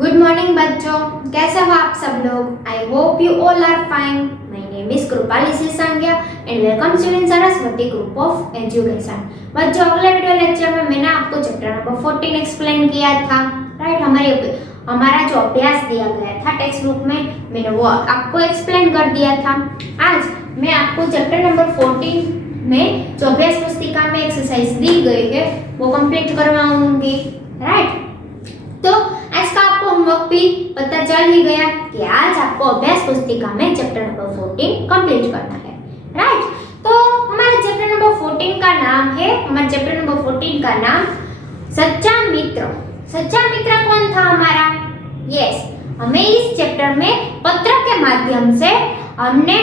Good morning बच्चों, कैसे हो आप सब लोग? I hope you all are fine. My name is Kripali Sisangiya and welcome students Saraswati group of education. बच्चों, अगले वीडियो लेक्चर में मैंने आपको चैप्टर नंबर 14 एक्सप्लेन किया था, राइट। हमारा जो अभ्यास दिया गया था टेक्स्ट बुक में, मैंने वो आपको एक्सप्लेन कर दिया था। आज मैं आपको चैप्टर नंबर 14 में जो अभ्यास पुस्तिका में एक्सरसाइज दी गई है वो कंप्लीट करवाऊंगी, राइट। तो आज का आपको होमवर्क भी पता चल ही गया कि आज आपको अभ्यास पुस्तिका में चैप्टर नंबर 14 कंप्लीट करना है, राइट। तो हमारे चैप्टर नंबर 14 का नाम है, हमारे चैप्टर नंबर 14 का नाम सच्चा मित्र। सच्चा मित्र कौन था हमारा? यस, हमें इस चैप्टर में पत्र के माध्यम से हमने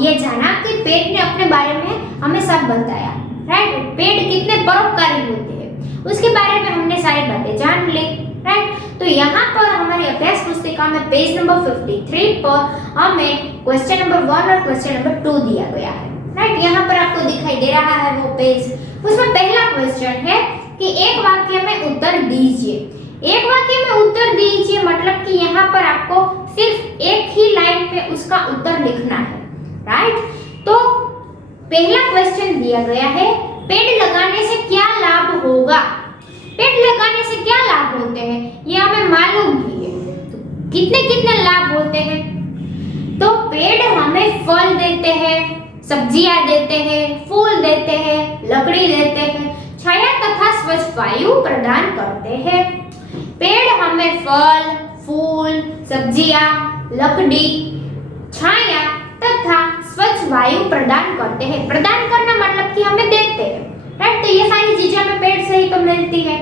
ये जाना कि पेट ने अपने बारे में हमें सब बताया, राइट। पेट कितने परोपकारी होते हैं उसके बारे में हमने सारी बातें जान ली, राइट। तो यहाँ पर हमारी अभ्यास पुस्तिका में पेज नंबर 53 पर हमें क्वेश्चन नंबर 1 और क्वेश्चन नंबर 2 दिया गया है, राइट। यहाँ पर आपको दिखाई दे रहा है वो पेज। उसमें पहला क्वेश्चन है कि एक वाक्य में उत्तर दीजिए। एक वाक्य में उत्तर दीजिए मतलब कि यहाँ पर आपको सिर्फ एक ही लाइन पे उसका उत्तर लिखना है, राइट। तो पहला क्वेश्चन दिया गया है, पेड़ लगाने से क्या लाभ होगा? पेड़ लगाने से क्या लाभ होते हैं ये हमें मालूम ही है। तो कितने कितने लाभ होते हैं? तो पेड़ हमें फल देते हैं, सब्जियां देते हैं, फूल देते हैं, लकड़ी देते हैं, छाया तथा स्वच्छ वायु प्रदान करते हैं। पेड़ हमें फल, फूल, सब्जियां, लकड़ी, छाया तथा स्वच्छ वायु प्रदान करते हैं। प्रदान करना मतलब कि हमें देते हैं, राइट। तो ये सारी चीजें हमें पेड़ से ही तो मिलती है,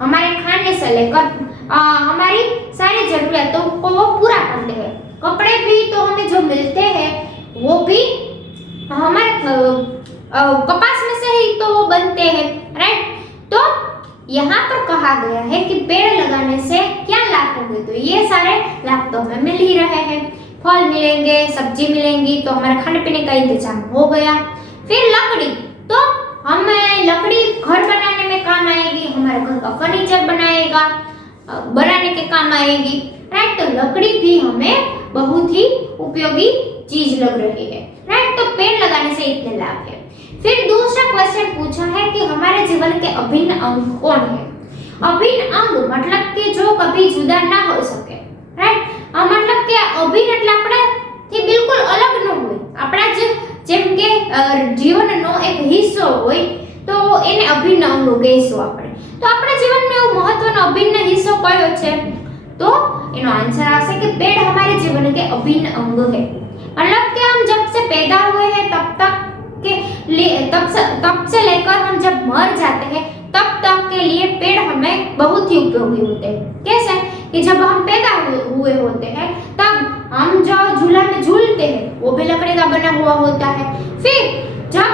हमारे खाने से लेकर हमारी सारी जरूरतों को वो पूरा करते हैं। कपड़े भी तो हमें जो मिलते हैं वो भी हमारे कपास में से ही तो वो बनते हैं, राइट। तो यहाँ पर कहा गया है कि पेड़ लगाने से क्या लाभ होंगे, तो ये सारे लाभ तो हमें मिल ही रहे हैं। फल मिलेंगे, सब्जी मिलेंगी तो हमारे खाने पीने का इंतजाम हो गया। फिर लकड़ी, तो हमें लकड़ी घर बनाने में काम आएगी, हमारे घर का फर्नीचर बनाने के काम आएगी, राइट। तो लकड़ी भी हमें बहुत ही उपयोगी चीज लग रही है, राइट। तो पेड़ लगाने से इतने लाभ है। फिर दूसरा क्वेश्चन पूछा है कि हमारे जीवन के अभिन्न अंग कौन है? अभिन्न अंग मतलब कि जो कभी जुदा ना हो सके, राइट। मतलब કે અભિન્ન એટલે આપણાથી બિલકુલ અલગ ન હોય, આપણા જેમ કે જીવનનો એક હિસ્સો હોય તો એને અભિન્ન અંગ કહીશું આપણે। તો આપણા જીવનનો એવો મહત્વનો અભિન્ન હિસ્સો કયો છે? તો એનો આન્સર આવશે કે पेड़ हमारे जीवन के अभिन्न अंग है। मतलब कि हम जब से पैदा हुए हैं तब से लेकर हम जब मर जाते हैं तब तक के लिए पेड़ हमें बहुत ही उपयोगी होते हैं। कैसे कि जब हम पैदा हुए होते हैं तब हम जो झूला में झूलते हैं वो भी लकड़ी का बना हुआ होता है। फिर जब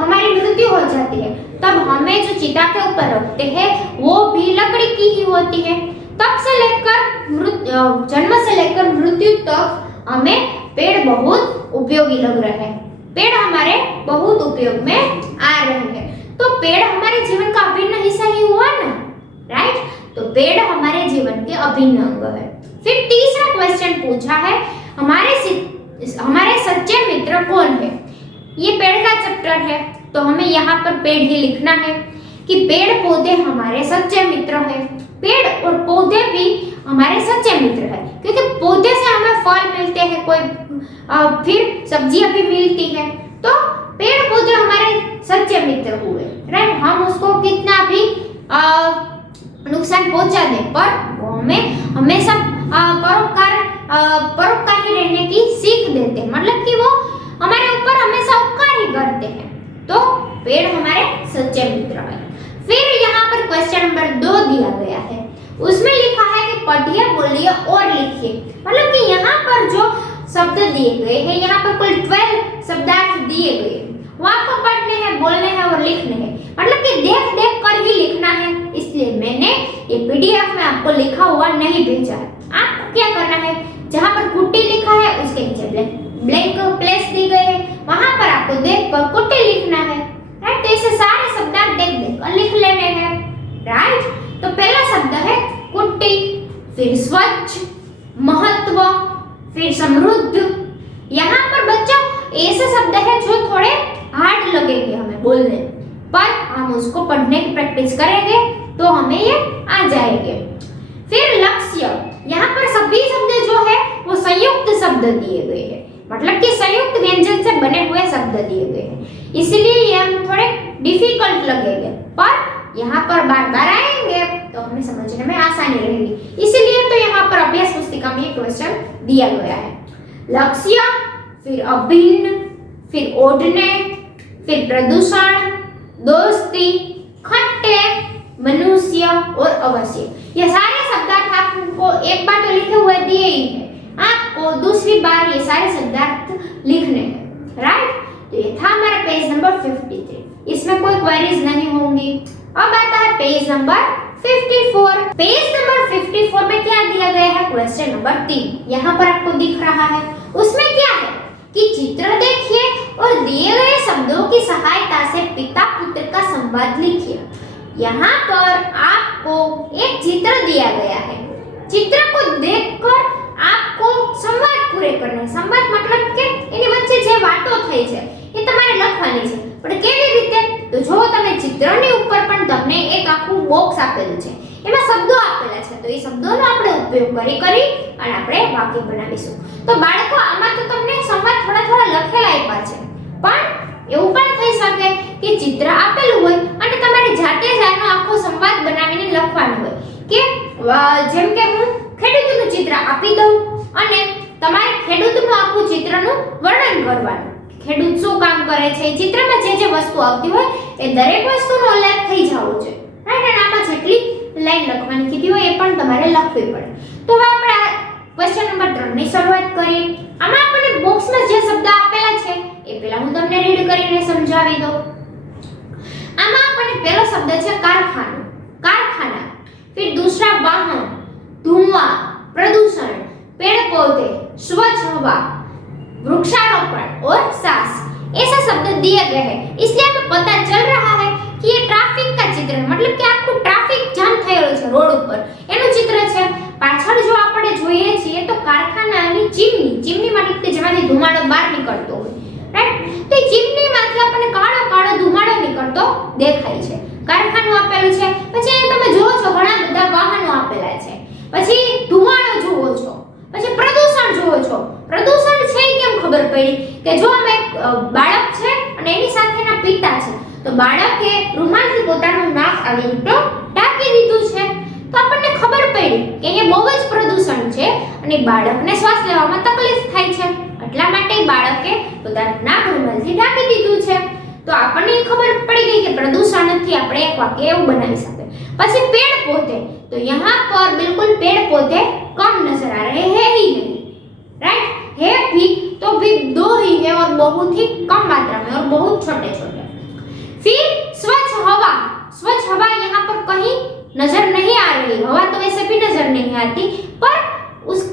हमारी मृत्यु हो जाती है तब हमें जो चिता के ऊपर रखते हैं वो भी लकड़ी की ही होती है। तब से लेकर जन्म से लेकर मृत्यु तक हमें पेड़ बहुत उपयोगी लग रहे हैं, पेड़ हमारे बहुत उपयोग में आ रहे हैं। तो पेड़ हमारे जीवन का अभिन्न हिस्सा ही हुआ ना, राइट। तो पेड़ हमारे जीवन के अभिन्न अंग है। फिर तीसरा क्वेश्चन पूछा है, हमारे सच्चे मित्र कौन है? ये पेड़ का चैप्टर है तो हमें यहाँ पर पेड़ ही लिखना है कि पेड़ पौधे हमारे सच्चे मित्र हैं। पेड़ और पौधे भी हमारे सच्चे मित्र हैं क्योंकि पौधे से हमें फल मिलते हैं, फिर सब्जियां भी मिलती है। तो पेड़ पौधे हमारे सच्चे मित्र हुए, राइट। हम उसको कितना भी नुकसान पहुंचा दे पर वो हमें हमेशा परोपकारी रहने की सीख देते हैं, मतलब कि वो हमारे ऊपर हमेशा उपकार ही करते हैं। तो पेड़ हमारे सच्चे मित्र हैं। फिर यहाँ पर क्वेश्चन नंबर 2 दिया गया है, उसमें लिखा है कि पढ़िए, बोलिए और लिखिए। मतलब कि यहाँ पर जो शब्द दिए गए हैं, यहाँ पर कुल 12 शब्दार्थ दिए गए हैं, वो आपको पढ़ने हैं, बोलने हैं और लिखने हैं। मतलब कि देख देख कर ही लिखना है, इसलिए मैंने ये पीडीएफ में आपको लिखा हुआ नहीं भेजा है। आपको क्या करना है, जहाँ पर कुट्टी लिखा है उसके नीचे ब्लैंक प्लेस दी गई है, वहां पर आपको देख कर कुट्टी लिखना है, राइट। तो इसे सारे शब्दार्थ देख देख कर लिख लेने हैं, राइट। तो पहला शब्द है कुट्टी। वृद्ध। यहाँ पर बच्चों ऐसे शब्द है जो थोड़े हार्ड लगेंगे हमें बोलने, पर हम उसको पढ़ने की प्रैक्टिस करेंगे तो हमें ये आ जाएंगे। फिर लक्ष्य, यहाँ पर सभी शब्द जो है वो संयुक्त शब्द दिए गए हैं, मतलब कि संयुक्त व्यंजन से बने हुए शब्द दिए गए हैं, इसलिए ये हम थोड़े डिफिकल्ट लगेंगे, पर यहाँ पर बार बार आएंगे तो हमें समझने में आसानी रहेगी। इसलिए तो यहाँ पर अभ्यास पुस्तिका में क्वेश्चन दिया गया है। लक्ष्य, फिर अभिन्न, फिर ओढ़ने, फिर प्रदूषण, दोस्ती, खट्टे, मनुष्य और अवश्य। ये सारे शब्दार्थ आपको एक बार तो लिखे हुए दिए ही है, आपको दूसरी बार ये सारे शब्दार्थ लिखने हैं, राइट। तो ये था हमारा पेज नंबर 53, इसमें कोई क्वेरीज नहीं होंगी। अब आता है पेज नंबर 54। पेज नंबर 54 में क्या दिया गया है, क्वेश्चन नंबर 3 यहाँ पर आपको दिख रहा है। उसमें क्या है कि चित्र देखिए और दिए गए शब्दों की सहायता से पिता पुत्र का संवाद लिखिए। यहाँ पर आपको एक चित्र दिया गया है, चित्र को देखकर आपको संवाद पूरे करना है। संवाद मतलब કે એની વચ્ચે જે વાતો થઈ છે એ તમારે લખવાની છે, પણ કેવી રીતે? તો જો તમે ચિત્રની ઉપર પણ તમને એક આખું બોક્સ આપેલું છે, એમાં શબ્દો આપેલા છે, તો એ શબ્દોનો આપણે ઉપયોગ કરી અને આપણે વાક્ય બનાવીશું। તો બાળકો આમાં તો તમને સંવાદ થોડા થોડા લખેલા આપ્યા છે, પણ એવું પણ થઈ શકે કે ચિત્ર આપેલું હોય અને તમારે જાતે જ આનો આખો સંવાદ બનાવીને લખવાનું હોય કે જેમ કે હું ખેડૂતનું ચિત્ર આપી દઉં અને તમારે ખેડૂતનું આખું ચિત્રનું વર્ણન કરવાનું, ખેડૂત શું કામ કરે છે, ચિત્રમાં જે વસ્તુ આવતી હોય એ દરેક વસ્તુનો ઉલ્લેખ થઈ જવો જોઈએ, રાઈટ। અને આમાં જેટલી લાઈન લખવાની કીધી હોય એ પણ તમારે લખવી પડે। તો હવે આપણે ક્વેશ્ચન નંબર 3 ની શરૂઆત કરીએ। આમાં આપણને બોક્સમાં જે શબ્દ આપેલા છે એ પહેલા હું તમને રીડ કરીને સમજાવી દઉં। આમાં આપણને પહેલો શબ્દ છે कारखाना, कारखाना, फिर दूसरा वाहन, धुआं, प्रदूषण, पेड़ पौधे, स्वच्छ हवा, वृक्षारोपण और सांस, ऐसे शब्द दिए गए हैं। इसलिए हमें पता चल रहा है कि ये ट्रैफिक का चित्र है, मतलब कि आपको ट्रैफिक जाम થયેલો છે રોડ ઉપર એનું ચિત્ર છે। પાછળ જો આપણે જોઈએ છીએ તો કારખાનાની ચીમની मतलब કે જેમાંથી ધુમાડો બહાર નીકળતો હોય, રાઈટ। તો એ ચીમનીમાંથી આપણને કાળો કાળો ધુમાડો નીકળતો દેખાય છે। કારખાનું આપેલું છે, પછી અહીં તમે જુઓ છો ઘણા બધા વાહનો આપેલા છે, પછી ધુમાડો જુઓ છો, પછી પ્રદૂષણ જુઓ છો। પ્રદૂષણ છે કેમ ખબર પડી કે જો અમે બાળક છે અને એની સાથેના પિતા છે, તો બાળકે રૂમાલથી પોતાનું નાક આવી રીતે ઢાંકી દીધું છે, તો આપણને ખબર પડી કે અહીંયા બહુ જ પ્રદૂષણ છે અને બાળકને શ્વાસ લેવામાં તકલીફ થાય છે, એટલા માટે બાળકે પોતાનું નાક રૂમાલથી ઢાંકી દીધું છે। तो આપણને ખબર પડી ગઈ કે પ્રદૂષણથી આપણે એક વાક્ય એવું બનાવી શકીએ। પછી पेड़ पौधे, तो यहाँ पर बिल्कुल पेड़ पौधे कम नजर आ रहे हैं ही नहीं, राइट। है भी तो भी 2 ही है और बहुत ही कम मात्रा में और बहुत छोटे छोटे। फिर स्वच्छ हवा, स्वच्छ हवा यहाँ पर कहीं नजर नहीं आ रही, हवा तो वैसे भी नजर नहीं आती, पर उस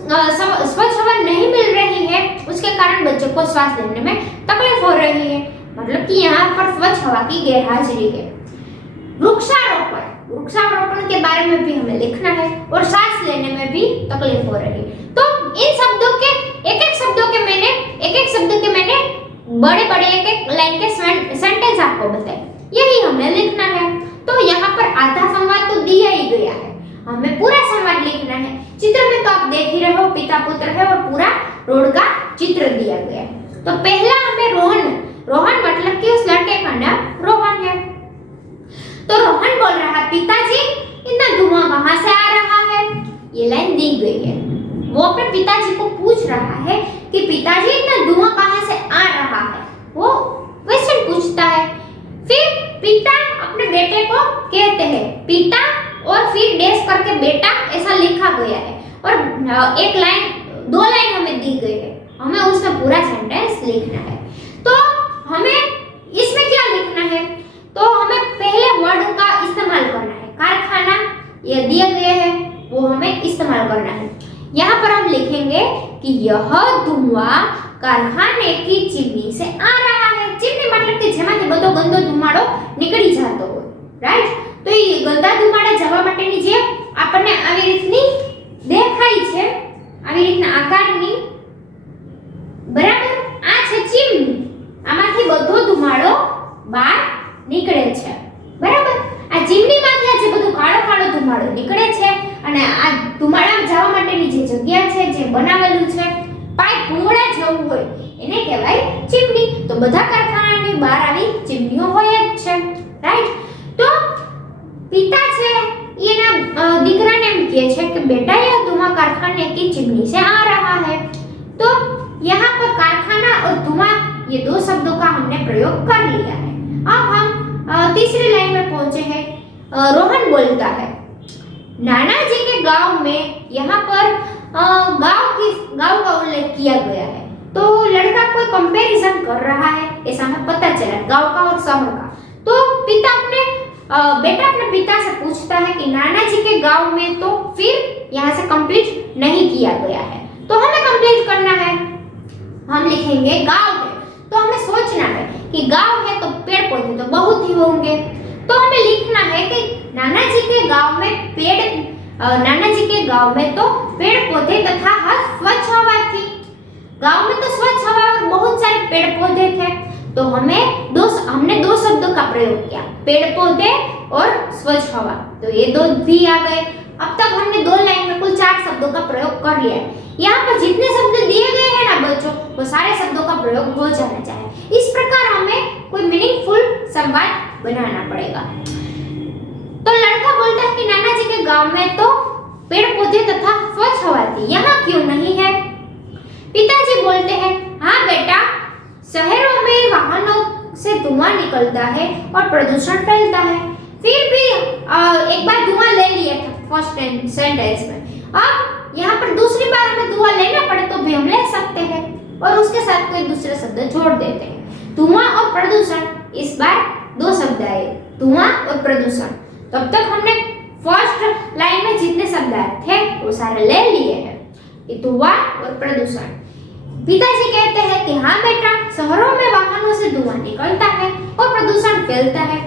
स्वच्छ हवा नहीं मिल रही है, उसके कारण बच्चों को श्वास लेने में तकलीफ हो रही है, मतलब कि यहाँ पर स्वच्छ हवा की गैरहाजिरी है। वृक्षारोपण, वृक्षारोपण के बारे में भी हमें लिखना है और सांस लेने में भी तकलीफ हो रही है। तो इन शब्दों के एक एक शब्द के मैंने बड़े एक एक लाइन के सेंटेंस आपको बताए, यही हमें लिखना है। तो यहाँ पर आधा संवाद तो दिया ही गया है, हमें पूरा संवाद लिखना है। चित्र में तो आप देख ही रहे हो पिता पुत्र है और पूरा रोड का चित्र दिया गया है। तो पहला हमें रोहन मतलब कि उस लड़के का नाम रोहन है। तो रोहन बोल रहा है पिताजी इतना धुआं कहाँ से आ रहा है, ये लाइन दी गई है। वो अपने पिताजी को पूछ रहा है कि पिताजी इतना धुआं कहाँ से आ रहा है, वो क्वेश्चन पूछता है। फिर पिता अपने बेटे को कहते हैं पिता और फिर डैश करके बेटा ऐसा लिखा गया है और एक लाइन 2 लाइन हमें दी गई है, हमें उसमें पूरा सेंटेंस लिखना है। तो हमें इसमें क्या लिखना है, तो हमें पहले वर्ड का इस्तेमाल करना है। कारखाना ये दिए गए हैं वो हमें इस्तेमाल करना है। यहाँ पर हम लिखेंगे कि यह धुआं कारखाने की चिमनी से आ रहा है। चिमनी मतलब कि જેમાંથી બધો ગંદો ધુમાડો નીકળી જતો હોય, રાઈટ। તો એ ગંદા ધુમાડા જવા માટેની જે આપણને આવી રીતની દેખાય છે, આવી રીતના આકારની જવું હોય એને કહેવાય ચીમની. તો બધા કારખાનાની બહાર આવી ચીમનીઓ હોય જ છે, રાઈટ? તો પિતા છે એના દીકરાને એમ કહે છે कि बेटा यह धुआं कारखाने की चिमनी से आ रहा है. तो यहाँ पर कारखाना और धुआं ये दो शब्दों का हमने प्रयोग कर लिया है. अब हम तीसरी लाइन में पहुंचे हैं. रोहन बोलता है नाना जी के गांव में, यहाँ पर गांव का उल्लेख किया गया है. तो लड़का कोई कंपैरिजन कर रहा है, ऐसा हमें पता चला गांव का और शहर का. तो बेटा अपने पिता से पूछता है कि नाना जी के गांव में, तो फिर यहाँ से कंप्लीट नहीं किया गया है, तो हमें कंप्लीट करना है. हम लिखेंगे गांव है, तो हमें सोचना है कि गांव है तो पेड़ पौधे तो बहुत ही होंगे. तो हमें लिखना है कि नाना जी के गांव में तो पेड़ पौधे तथा स्वच्छ हवा थी. गांव में तो स्वच्छ हवा और बहुत सारे पेड़ पौधे थे. तो हमने दो शब्दों का प्रयोग किया, पेड़ पौधे और स्वच्छ हवा. तो ये दो भी आ गए. अब तक हमने दो लाइन में कुल 4 शब्दों का प्रयोग कर लिया है. यहाँ पर जितने शब्द दिए गए हैं ना बच्चों, वो सारे शब्दों का प्रयोग हो जाना चाहिए. इस प्रकार हमें कोई मीनिंगफुल संवाद बनाना पड़ेगा. तो लड़का बोलता है कि नाना जी के गांव में तो पेड़ पौधे तथा स्वच्छ हवा थी, यहाँ क्यों नहीं है? पिताजी बोलते हैं हाँ बेटा, शहरों में वाहनों से धुआं निकलता है और प्रदूषण फैलता है. फिर भी एक बार धुआं ले लिया था फर्स्ट सेंटेंस में. अब यहाँ पर दूसरी बार हमें धुआं लेना पड़े तो भी हम ले सकते हैं और उसके साथ कोई दूसरे शब्द जोड़ देते हैं. धुआं और प्रदूषण, इस बार 2 शब्द आए, धुआं और प्रदूषण. तब तक हमने फर्स्ट लाइन में जितने शब्द आए थे वो सारे ले लिए हैं, धुआं और प्रदूषण. पिताजी कहते हैं कि हाँ बेटा, शहरों में वाहनों से धुआं निकलता है और प्रदूषण फैलता है.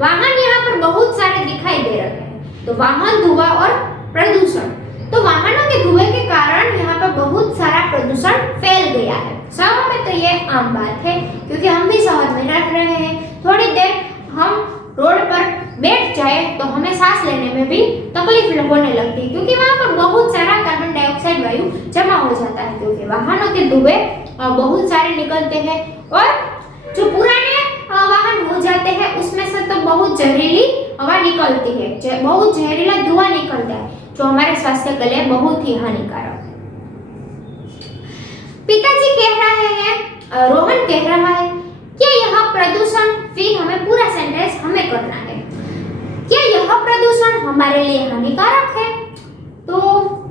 वाहन यहाँ पर बहुत सारे दिखाई दे रहे हैं, तो वाहन, धुआं और प्रदूषण. तो वाहनों के धुएं के कारण यहाँ पर बहुत सारा प्रदूषण फैल गया है. शहरों में तो ये आम बात है क्योंकि हम भी शहर में रह रहे हैं. थोड़ी देर हम रोड पर बैठ जाए तो हमें सांस लेने में भी तकलीफ होने लगती है क्योंकि वहाँ पर बहुत सारा कार्बन डाइऑक्साइड वायु जमा हो जाता है क्योंकि वाहनों के धुएं बहुत सारे निकलते हैं. और जो पुराने वाहन हो जाते हैं उसमें से तो बहुत जहरीली हवा निकलती है, बहुत जहरीला धुआं निकलता है जो हमारे स्वास्थ्य के लिए बहुत ही हानिकारक है. पिताजी कह रहे हैं, रोहन कह रहा है क्या यह प्रदूषण, फिर हमें पूरा सेंटेंस हमें करना है, क्या यह प्रदूषण हमारे लिए हानिकारक है? तो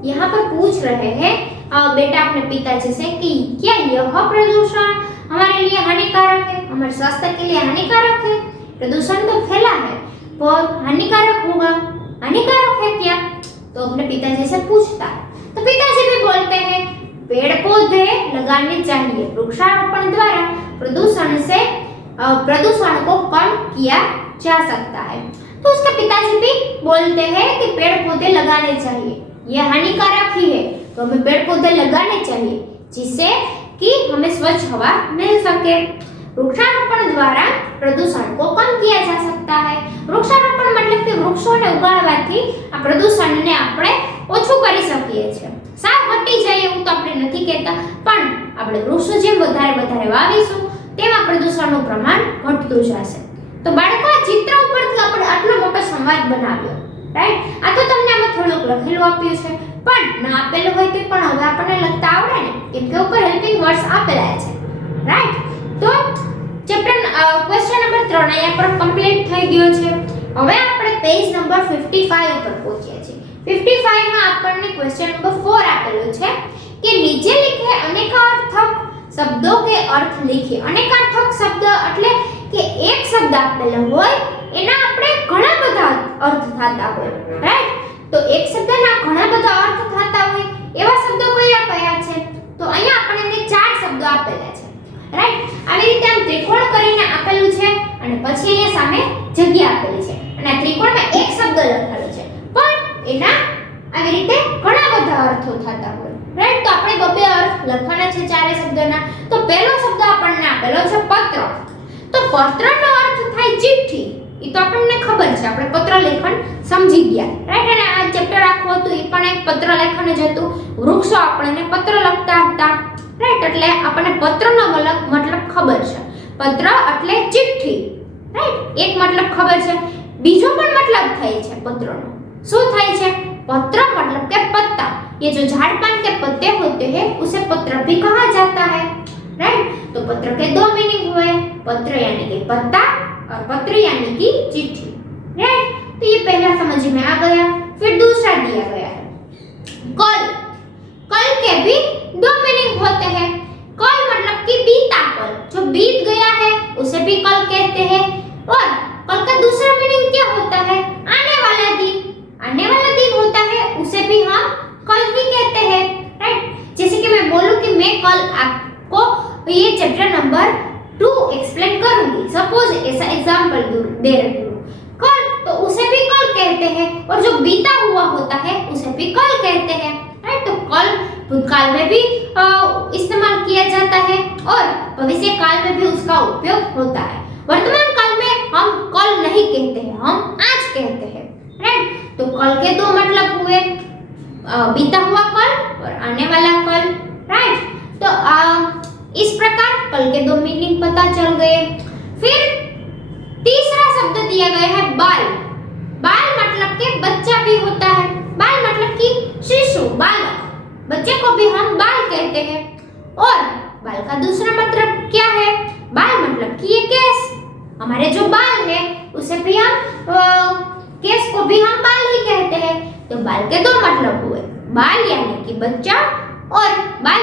यहाँ पर पूछ रहे हैं बेटा अपने पिताजी से कि क्या यह प्रदूषण हमारे लिए हानिकारक है, हमारे स्वास्थ्य के लिए हानिकारक है? प्रदूषण तो फैला है पर हानिकारक होगा, हानिकारक है क्या? तो अपने पिताजी से पूछता है. तो पिताजी भी बोलते हैं पेड़ पौधे लगाने चाहिए, वृक्षारोपण द्वारा प्रदूषण को कम किया जा सकता है. तो उसके पिताजी भी बोलते हैं कि पेड़ पौधे लगाने चाहिए, यह हानिकारक ही है तो हमें पेड़ पौधे लगाने चाहिए जिससे कि हमें स्वच्छ हवा मिल सके. वृक्षारोपण द्वारा प्रदूषण को कम किया जा सकता है. वृक्षारोपण मतलब कि વૃક્ષોને ઉગાડવાથી આ પ્રદૂષણને આપણે ઓછું કરી શકીએ છીએ. સાવ ઘટી જાય એવું તો આપણે નથી કહેતા, પણ આપણે વૃક્ષો જેમ વધારે વાવીશું તેમાં પ્રદૂષણનું પ્રમાણ ઘટતું જશે. તો બાળકો આ ચિત્ર ઉપરથી આપણે આટલો મોટો સંવાદ બનાવ્યો, રાઈટ? આ તો તમને આમાં થોડુંક લખેલું આપ્યું છે પણ ન આપેલું હોય તો પણ હવે આપણને લખતા આવડે ને કેમ કે ઉપર હેલ્પિંગ વર્ડ્સ આપેલા છે, રાઈટ? તો ચેપ્ટર ક્વેશ્ચન નંબર 3 અહીંયા પર કમ્પ્લીટ થઈ ગયો છે. હવે આપણે પેજ નંબર 55 ઉપર પહોંચ્યા છીએ. 55 માં આપણને ક્વેશ્ચન નંબર 4 આપેલું છે કે નીચે लिखे अनेकार्थक शब्दों के अर्थ लिखिए. अनेकार्थक शब्द એટલે કે એક શબ્દ આપેલો હોય એના આપણે ઘણા બધા અર્થ થતા હોય, રાઈટ? તો એક શબ્દના ઘણા બધા અર્થ થતા હોય એવા શબ્દો કયા છે? તો અહીંયા આપણને 4 શબ્દો આપેલા છે, રાઈટ? આવી રીતે આમ ત્રિકોણ કરીને આપેલું છે અને પછી અહીંયા સામે જગ્યા આપેલી છે અને આ ત્રિકોણમાં એક શબ્દ લખેલો છે પણ એના આવી રીતે ઘણા બધા અર્થો થતા હોય, રાઈટ? તો આપણે બબે અર્થ લખવાના છે 4 શબ્દોના. તો પહેલો શબ્દ આપણને આપેલો છે પત્ર. તો પત્રનો અર્થ થાય ચિઠ્ઠી. એ તો આપણને ખબર છે, આપણે પત્ર લેખન સમજી ગયા, રાઈટ? અને આ ચેપ્ટર આખું હતું એ પણ એક પત્ર લેખન જ હતું. વૃક્ષો આપણને પત્ર લખતા હતા, રાઈટ, એટલે આપણને પત્રનો મતલબ ખબર છે. પત્ર એટલે ચિઠ્ઠી, રાઈટ. એક મતલબ ખબર છે, બીજો પણ મતલબ થાય છે પત્રનો. શું થાય છે? पत्र मतलब के पत्ता. ये जो झाड़ पान के पत्ते होते हैं उसे पत्र भी कहा जाता है, राइट. तो पत्र के दो मीनिंग हुए, पत्र यानी कि पत्ता और पत्र यानी कि चिट्ठी, राइट. तो ये पहला समझ में आ गया. फिर दूसरा दिया गया है कल. कल के भी दो मीनिंग होते हैं. कल मतलब कि बीता कल, जो बीत गया है उसे भी कल कहते हैं. और कल का दूसरा मीनिंग क्या होता है? आने वाला दिन. आने वाला दिन होता है उसे भी हम कल ही कहते हैं, राइट. जैसे कि मैं बोलूं कि मैं कल आपको ये चैप्टर नंबर 2 एक्सप्लेन करूंगी, सपोज ऐसा एग्जांपल दे रही हूं. कल, तो उसे भी कल कहते हैं. और जो बीता हुआ होता है उसे भी कल कहते हैं, राइट. तो कल भूतकाल में भी इस्तेमाल किया जाता है और भविष्य काल में भी उसका उपयोग होता है. वर्तमान काल में हम कल नहीं कहते हैं, हम आज कहते हैं, राइट. तो कल के दो मतलब हुए, बीता हुआ कल और आने वाला कल, राइट. तो इस प्रकार कल के दो मीनिंग पता चल गए. फिर तीसरा शब्द दिया गया है बाल. बाल मतलब के बच्चा भी होता है. बाल मतलब कि शिशु, बालक, बच्चे को भी हम बाल कहते हैं. और बाल का दूसरा मतलब क्या है? बाल मतलब कि ये केस, हमारे जो बाल है उसे भी हम केस को भी हम बाल ही कहते हैं. तो बाल के दो मतलब हुए, बाल यानी कि बच्चा और बाल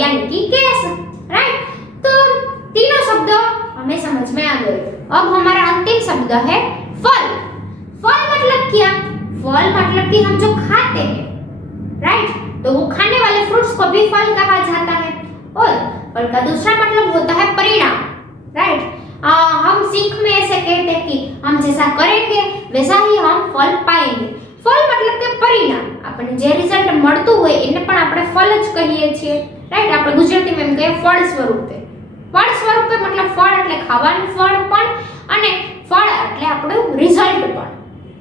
यानी कि केस, राइट. तो तीनों शब्द हमें समझ में आ गए. अब हमारा अंतिम शब्द है फल. फल मतलब क्या? फल मतलब कि हम जो खाते हैं, राइट. तो वो खाने वाले फ्रूट्स को भी फल कहा जाता है. और फल का दूसरा मतलब होता है परिणाम, राइट. हम सीख में ऐसे कहते हैं कि हम जैसा करेंगे वैसा ही हम फल पाएंगे. फल मतलब કે પરિણામ, આપણે જે રિઝલ્ટ મળતું હોય એને પણ આપણે ફળ જ કહીએ છીએ, રાઈટ. આપણે ગુજરાતીમાં એમ કહીએ ફળ સ્વરૂપે. ફળ સ્વરૂપે मतलब ફળ એટલે ખાવાનું ફળ પણ અને ફળ એટલે આપણું રિઝલ્ટ પણ,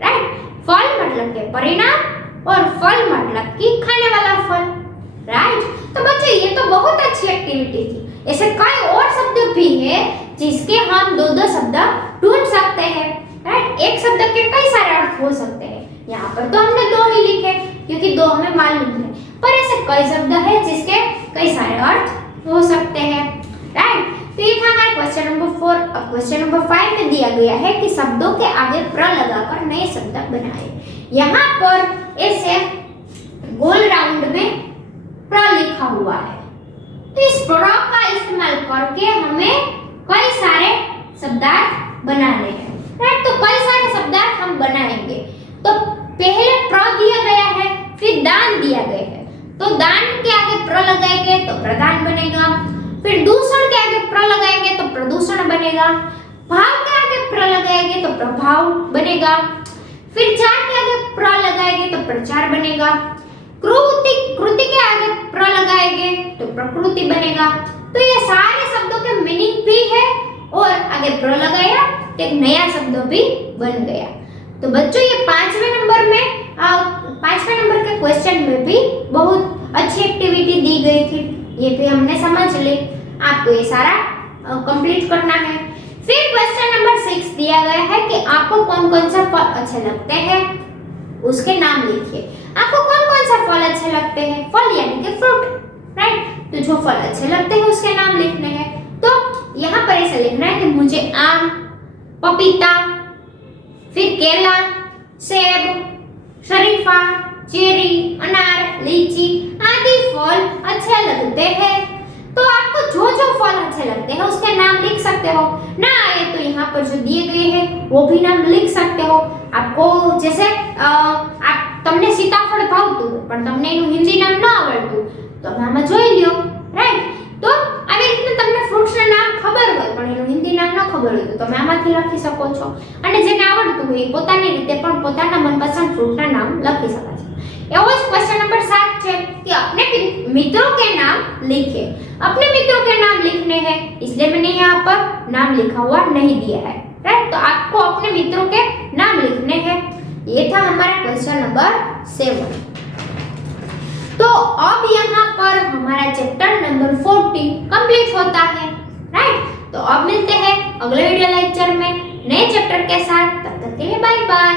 રાઈટ. ફળ मतलब કે પરિણામ और फल मतलब कि खाने वाला फल, राइट. तो बच्चों ये तो बहुत अच्छी एक्टिविटी थी. ऐसे कई और शब्द भी है जिसके हम दो दो शब्द ढूंढ सकते हैं, राइट. एक शब्द के कई सारे अर्थ हो सकते हैं. यहाँ पर तो हमने दो ही लिखे क्योंकि दो हमें मालूम है, पर ऐसे कई शब्द है जिसके कई सारे अर्थ हो सकते हैं, राइट. तो ये था हमारा क्वेश्चन नंबर 4. अब क्वेश्चन नंबर 5 में दिया गया है कि शब्दों के आगे प्र लगाकर नए शब्द बनाएं. यहाँ पर ऐसे गोल राउंड में प्र लिखा हुआ है. तो इस प्र का इस्तेमाल करके हमें कई सारे शब्दार्थ बनाने हैं, राइट. तो कई सारे शब्दार्थ हम बनाएंगे. तो पहले प्र दिया गया है, फिर दान दिया गया है. तो दान के आगे प्र लगाएंगे तो प्रदान बनेगा. फिर दूषण के आगे प्र लगाएंगे तो प्रदूषण बनेगा. भाव के आगे प्र लगाएंगे तो प्रभाव बनेगा. फिर चार के आगे प्र लगाएंगे तो प्रचार बनेगा. कृति के आगे प्र लगाएंगे तो प्रकृति बनेगा. तो ये सारे शब्दों के मीनिंग भी है और आगे प्र लगाया तो एक नया शब्द भी बन गया. तो बच्चों ये 5वें नंबर के क्वेश्चन में भी बहुत अच्छी एक्टिविटी दी गई थी. ये भी हमने समझ ली. आपको ये सारा कंप्लीट करना है. फिर क्वेश्चन नंबर 6 दिया गया है कि आपको कौन कौन सा फल अच्छे लगते हैं उसके नाम लिखिए. आपको कौन कौन सा फल अच्छे लगते हैं? फल यानी कि फ्रूट, राइट. तो जो फल अच्छे लगते हैं उसके नाम लिखने हैं. तो यहाँ पर ऐसा लिखना है कि मुझे आम, पपीता, फिर केला, सेब, शरीफा, चेरी, अनार, लीची आदि फल अच्छे लगते हैं. तो आपको जो जो फल अच्छे लगते हैं उसके नाम लिख सकते हो. ना आए तो यहाँ पर जो दिए गए हैं वो भी नाम लिख सकते हो. आपको जैसे आप તમને સીતાફળ ભાવતું પણ તમને એનું હિન્દી નામ ન આવડતું તો આમાં જોઈ લ્યો, રાઈટ. તો આવી રીતે તમને ફ્રૂટ્સના નામ ખબર હોય પણ એનું હિન્દી નામ ન ખબર હોય તો તમે આમાંથી લખી શકો છો. અને જેને આવડતું હોય પોતાની રીતે પણ પોતાના મનપસંદ ફ્રૂટના નામ લખી શકે છે. એવો જ क्वेश्चन नंबर 7 છે कि अपने मित्रों के नाम लिखें. अपने मित्रों के नाम लिखने हैं इसलिए मैंने यहाँ पर नाम लिखा हुआ नहीं दिया है, राइट. तो आपको अपने मित्रों के नाम लिखने हैं. ये था हमारा क्वेश्चन नंबर 7. तो अब यहाँ पर हमारा चैप्टर नंबर होता है, राइट। तो अब मिलते हैं अगले वीडियो लेक्चर में नए चैप्टर के साथ। तब तक के लिए बाय बाय।